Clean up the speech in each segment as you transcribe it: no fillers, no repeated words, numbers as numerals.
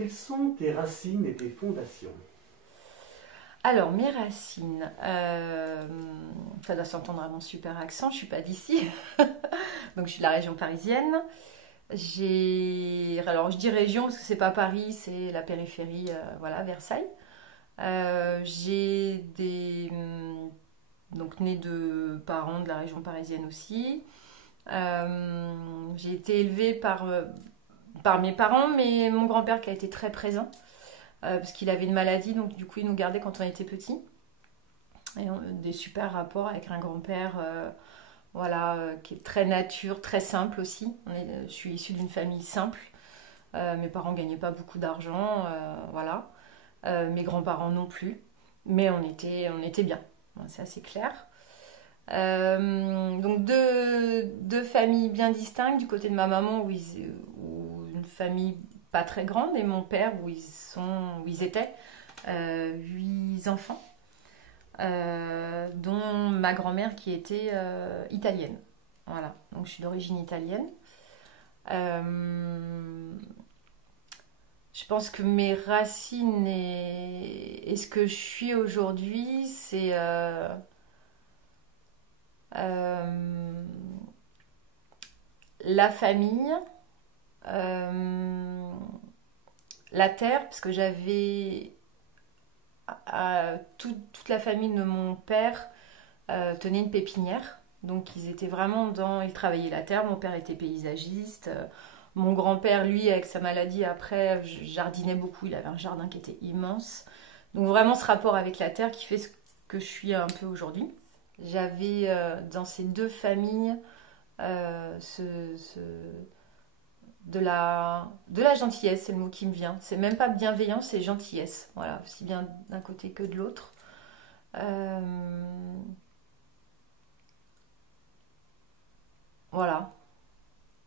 Quelles sont tes racines et tes fondations? Alors, mes racines, ça doit s'entendre à mon super accent, je suis pas d'ici, donc je suis de la région parisienne. Alors je dis région parce que c'est pas Paris, c'est la périphérie, voilà, Versailles. Donc née de parents de la région parisienne aussi. J'ai été élevée par mes parents, mais mon grand-père qui a été très présent, parce qu'il avait une maladie, donc du coup il nous gardait quand on était petits. Des super rapports avec un grand-père, voilà, qui est très nature, très simple aussi. Je suis issue d'une famille simple. Mes parents gagnaient pas beaucoup d'argent, voilà. Mes grands-parents non plus. Mais on était bien, c'est assez clair. Donc deux familles bien distinctes. Du côté de ma maman, où une famille pas très grande, et mon père, où ils étaient 8 enfants. Dont ma grand-mère qui était italienne. Voilà, donc je suis d'origine italienne. Je pense que mes racines et ce que je suis aujourd'hui, c'est euh, la famille, euh, la terre, parce que j'avais toute la famille de mon père tenait une pépinière. Donc ils étaient vraiment ils travaillaient la terre. Mon père était paysagiste. Mon grand-père, lui, avec sa maladie, après, jardinait beaucoup. Il avait un jardin qui était immense. Donc vraiment ce rapport avec la terre qui fait ce que je suis un peu aujourd'hui. J'avais dans ces deux familles euh, ce, ce- de la gentillesse, c'est le mot qui me vient. C'est même pas bienveillance, c'est gentillesse. Voilà, aussi bien d'un côté que de l'autre. Euh, voilà,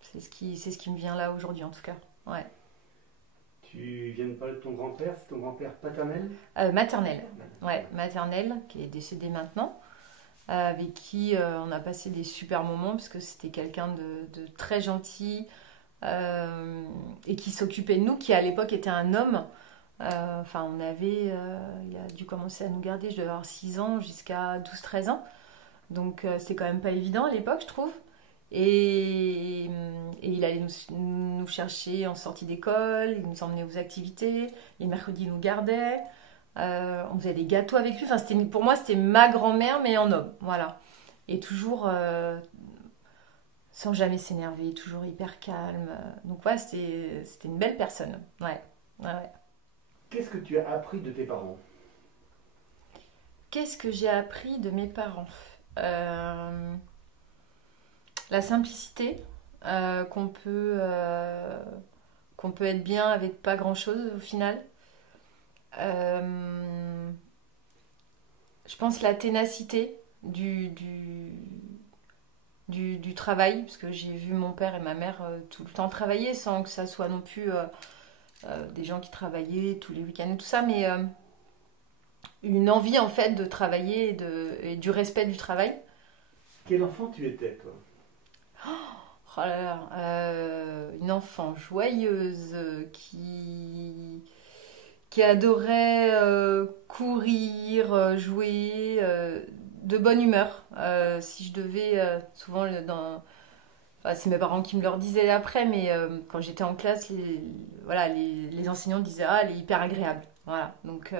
c'est ce qui me vient là aujourd'hui en tout cas. Ouais. Tu viens de parler de ton grand-père, c'est ton grand-père paternel? Maternelle. Ouais, maternelle, qui est décédée maintenant, avec qui on a passé des super moments, parce que c'était quelqu'un de très gentil, et qui s'occupait de nous, qui à l'époque était un homme. Enfin, il a dû commencer à nous garder, je devais avoir 6 ans jusqu'à 12 13 ans. Donc c'est quand même pas évident à l'époque, je trouve. Et, et il allait nous chercher en sortie d'école, il nous emmenait aux activités, les mercredis il nous gardait, on faisait des gâteaux avec lui. Enfin, pour moi, c'était ma grand-mère, mais en homme. Voilà. Et toujours sans jamais s'énerver, toujours hyper calme. Donc, ouais, c'était une belle personne. Ouais. Ouais, ouais. Qu'est-ce que tu as appris de tes parents? Qu'est-ce que j'ai appris de mes parents? Euh, la simplicité, qu'on peut être bien avec pas grand-chose au final. Euh, je pense la ténacité du travail, parce que j'ai vu mon père et ma mère tout le temps travailler sans que ça soit non plus des gens qui travaillaient tous les week-ends et tout ça, mais une envie en fait de travailler et du respect du travail. Quel enfant tu étais, toi? Oh là là, une enfant joyeuse qui adorait courir, jouer, de bonne humeur. Si je devais, souvent, enfin, c'est mes parents qui me le disaient après, mais quand j'étais en classe, voilà, les enseignants disaient ah, elle est hyper agréable. Voilà, donc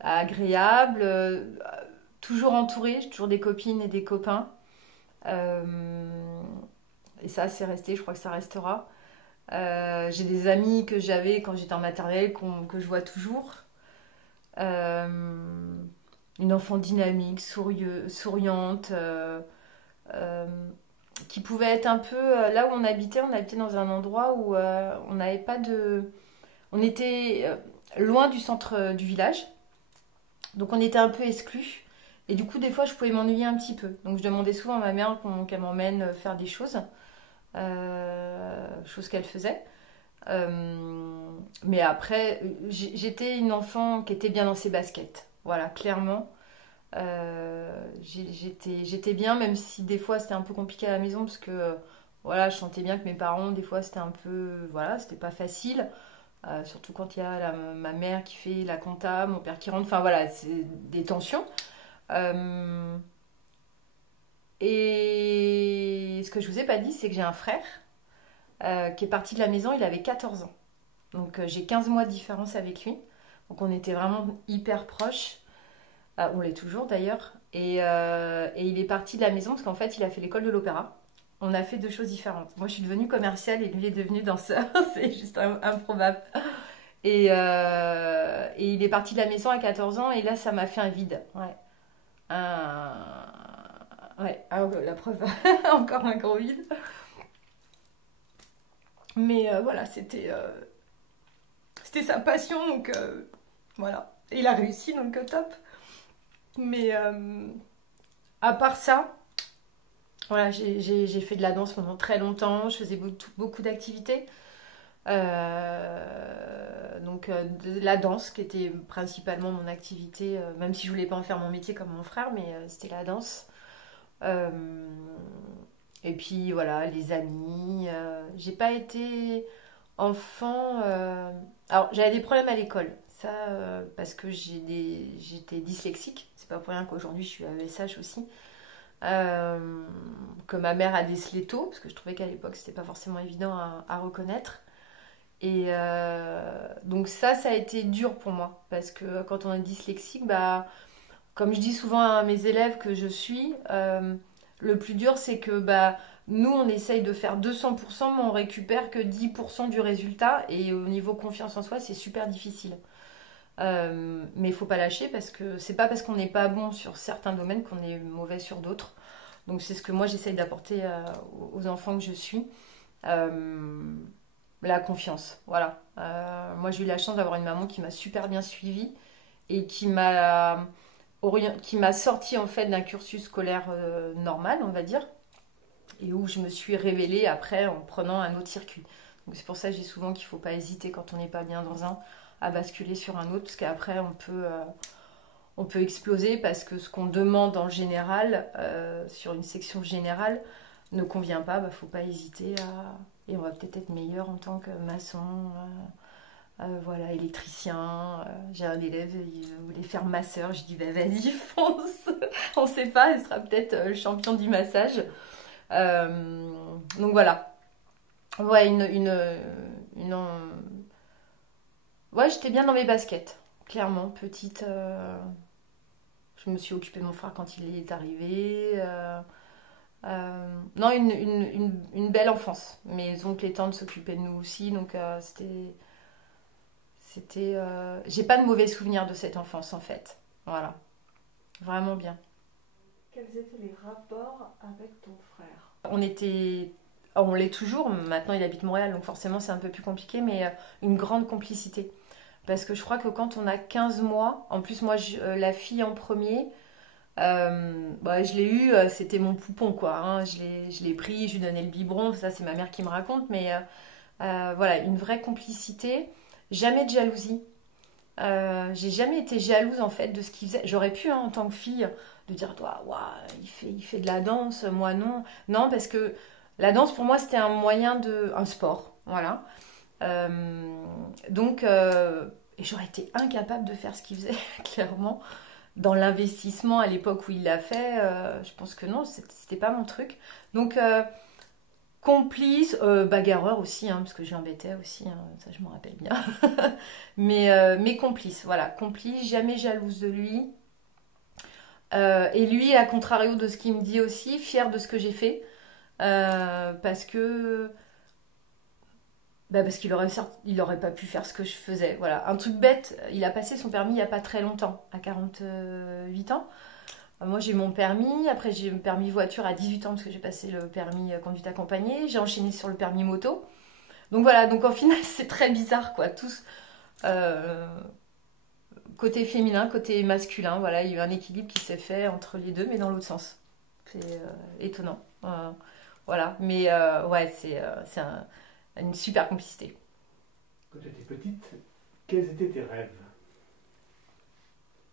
agréable, toujours entourée, j'ai toujours des copines et des copains. Euh, et ça, c'est resté, je crois que ça restera. J'ai des amis que j'avais quand j'étais en maternelle, que je vois toujours. Euh, une enfant dynamique, souriante, euh, qui pouvait être un peu... là où on habitait dans un endroit où on n'avait pas de... On était loin du centre du village, donc on était un peu exclus. Et du coup, des fois, je pouvais m'ennuyer un petit peu. Donc je demandais souvent à ma mère qu'elle m'emmène faire des choses, choses qu'elle faisait. Euh, mais après, j'étais une enfant qui était bien dans ses baskets. Voilà, clairement. J'étais bien, même si des fois c'était un peu compliqué à la maison, parce que voilà, je sentais bien que mes parents, des fois, c'était un peu. Voilà, c'était pas facile. Surtout quand il y a ma mère qui fait la compta, mon père qui rentre. Enfin voilà, c'est des tensions. Euh, et ce que je vous ai pas dit, c'est que j'ai un frère qui est parti de la maison, il avait 14 ans. Donc j'ai 15 mois de différence avec lui. Donc on était vraiment hyper proches. On l'est toujours d'ailleurs. Et il est parti de la maison parce qu'en fait il a fait l'école de l'opéra. On a fait deux choses différentes. Moi je suis devenue commerciale et lui est devenu danseur. C'est juste improbable. Et il est parti de la maison à 14 ans et là ça m'a fait un vide. Ouais. Ouais, la preuve, encore un gros vide. Mais voilà, c'était sa passion, donc voilà. Et il a réussi, donc top. Mais à part ça, voilà, j'ai fait de la danse pendant très longtemps. Je faisais beaucoup d'activités. Donc de la danse qui était principalement mon activité, même si je voulais pas en faire mon métier comme mon frère, mais c'était la danse. Euh, et puis voilà, les amis. J'ai pas été enfant. Alors j'avais des problèmes à l'école, ça parce que j'étais dyslexique. C'est pas pour rien qu'aujourd'hui je suis AESH aussi. Que ma mère a décelé tôt, parce que je trouvais qu'à l'époque c'était pas forcément évident à reconnaître. Et donc ça a été dur pour moi, parce que quand on est dyslexique, bah, comme je dis souvent à mes élèves que je suis, le plus dur c'est que bah, nous on essaye de faire 200%, mais on récupère que 10% du résultat, et au niveau confiance en soi c'est super difficile. Mais il faut pas lâcher, parce que c'est pas parce qu'on n'est pas bon sur certains domaines qu'on est mauvais sur d'autres. Donc c'est ce que moi j'essaye d'apporter aux enfants que je suis. Euh, la confiance, voilà. Moi j'ai eu la chance d'avoir une maman qui m'a super bien suivie et qui m'a sorti en fait d'un cursus scolaire normal, on va dire, et où je me suis révélée après en prenant un autre circuit. Donc c'est pour ça que je dis souvent qu'il ne faut pas hésiter quand on n'est pas bien dans un à basculer sur un autre, parce qu'après on peut exploser, parce que ce qu'on demande en général sur une section générale ne convient pas. Bah, faut pas hésiter et on va peut-être être meilleur en tant que maçon, voilà, électricien. J'ai un élève, il voulait faire masseur. Je dis bah vas-y, fonce. On sait pas, il sera peut-être le champion du massage. Donc voilà. Ouais, ouais, j'étais bien dans mes baskets, clairement. Petite, je me suis occupée de mon frère quand il est arrivé. Non, une belle enfance. Mes oncles et tantes s'occupaient de nous aussi, donc j'ai pas de mauvais souvenirs de cette enfance en fait. Voilà, vraiment bien. Quels étaient les rapports avec ton frère? On l'est toujours. Maintenant, il habite Montréal, donc forcément c'est un peu plus compliqué, mais une grande complicité. Parce que je crois que quand on a 15 mois, en plus moi, la fille en premier, bah, je l'ai eu, c'était mon poupon quoi, hein. Je l'ai pris, je lui donnais le biberon, ça c'est ma mère qui me raconte, mais voilà, une vraie complicité, jamais de jalousie. J'ai jamais été jalouse en fait de ce qu'il faisait. J'aurais pu hein, en tant que fille de dire toi, waouh, il fait de la danse, moi non. Non, parce que la danse pour moi c'était un sport, voilà. Euh, donc, et j'aurais été incapable de faire ce qu'il faisait, clairement. Dans l'investissement à l'époque où il l'a fait, je pense que non, c'était pas mon truc. Donc, complice, bagarreur aussi, hein, parce que je l'embêtais aussi, hein, ça je me rappelle bien. Mais complice, voilà, complice, jamais jalouse de lui. Et lui, à contrario de ce qu'il me dit aussi, fier de ce que j'ai fait. Parce que bah parce il aurait pas pu faire ce que je faisais. Voilà, un truc bête, il a passé son permis il y a pas très longtemps, à 48 ans. Moi j'ai mon permis, après j'ai le permis voiture à 18 ans parce que j'ai passé le permis conduite accompagnée, j'ai enchaîné sur le permis moto. Donc voilà, donc en final c'est très bizarre quoi, tous euh, côté féminin, côté masculin, voilà, il y a eu un équilibre qui s'est fait entre les deux mais dans l'autre sens. C'est étonnant. Voilà, mais ouais, c'est une super complicité. Quand tu étais petite, quels étaient tes rêves?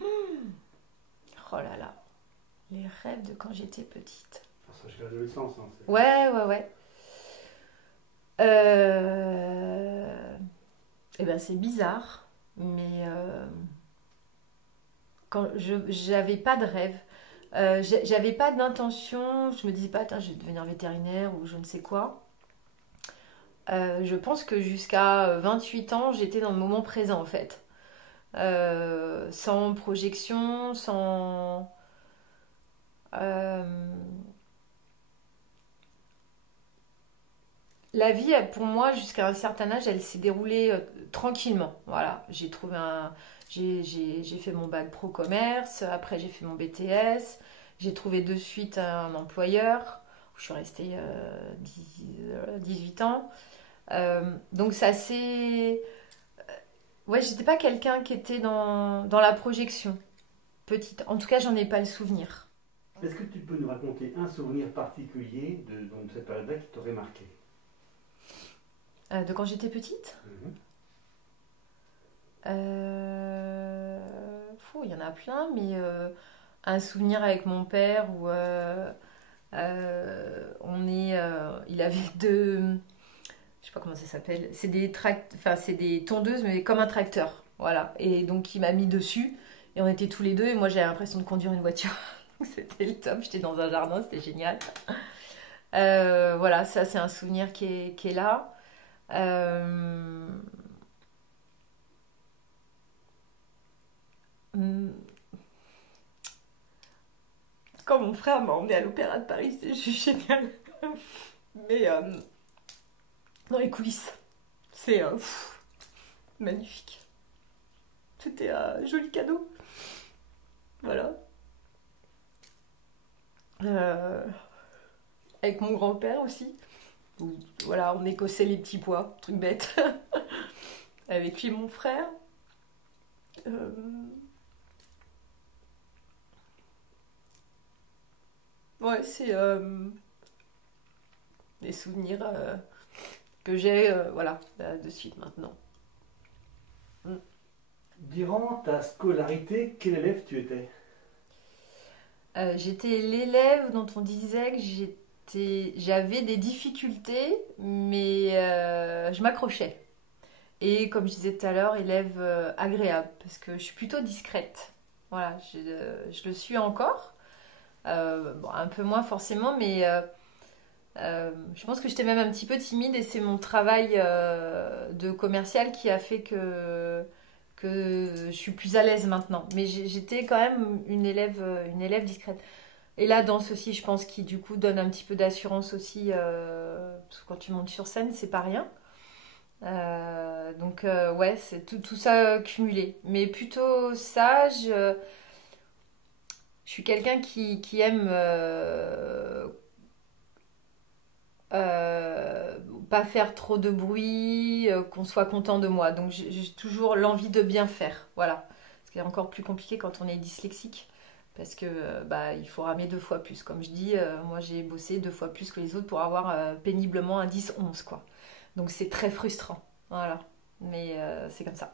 Oh là là, les rêves de quand j'étais petite. Enfin, ça, je vais le sens. Hein, Ouais, ouais, ouais. Eh ben, c'est bizarre, mais quand j'avais pas de rêve, j'avais pas d'intention, je me disais pas, attends, je vais devenir vétérinaire ou je ne sais quoi. Je pense que jusqu'à 28 ans, j'étais dans le moment présent en fait. Sans projection, sans... euh, La vie, pour moi, jusqu'à un certain âge, elle s'est déroulée tranquillement. Voilà, j'ai fait mon bac pro commerce, après j'ai fait mon BTS, j'ai trouvé de suite un employeur, où je suis restée 18 ans. Donc ça c'est... Ouais, j'étais pas quelqu'un qui était dans la projection, petite. En tout cas, j'en ai pas le souvenir. Est-ce que tu peux nous raconter un souvenir particulier de cette période-là qui t'aurait marqué? De quand j'étais petite? Mhm. Il y en a plein, mais un souvenir avec mon père où il avait deux, je sais pas comment ça s'appelle, c'est des enfin c'est des tondeuses mais comme un tracteur, voilà. Et donc il m'a mis dessus et on était tous les deux et moi j'avais l'impression de conduire une voiture. C'était le top, j'étais dans un jardin, c'était génial. Voilà, ça c'est un souvenir qui est là. Euh, hum, Quand mon frère m'a emmené à l'Opéra de Paris, c'était juste génial. Mais dans les coulisses, c'est magnifique. C'était un joli cadeau. Voilà. Euh, Avec mon grand-père aussi. Où, voilà, on écossait les petits pois, truc bête. Avec lui, mon frère. Euh, Ouais, c'est des souvenirs que j'ai, voilà, là, de suite maintenant. Mm. Durant ta scolarité, quel élève tu étais? J'étais l'élève dont on disait que j'avais des difficultés, mais je m'accrochais. Et comme je disais tout à l'heure, élève agréable, parce que je suis plutôt discrète. Voilà, je le suis encore. Bon, un peu moins forcément, mais je pense que j'étais même un petit peu timide et c'est mon travail de commercial qui a fait que je suis plus à l'aise maintenant. Mais j'étais quand même une élève discrète. Et la danse aussi, je pense, qui du coup donne un petit peu d'assurance aussi, parce que quand tu montes sur scène, c'est pas rien. Donc ouais, c'est tout ça cumulé. Mais plutôt sage, je suis quelqu'un qui aime euh, pas faire trop de bruit, qu'on soit content de moi. Donc j'ai toujours l'envie de bien faire. Voilà. Ce qui est encore plus compliqué quand on est dyslexique. Parce que bah, il faut ramer deux fois plus. Comme je dis, moi j'ai bossé deux fois plus que les autres pour avoir péniblement un 10-11 quoi. Donc c'est très frustrant. Voilà. Mais c'est comme ça.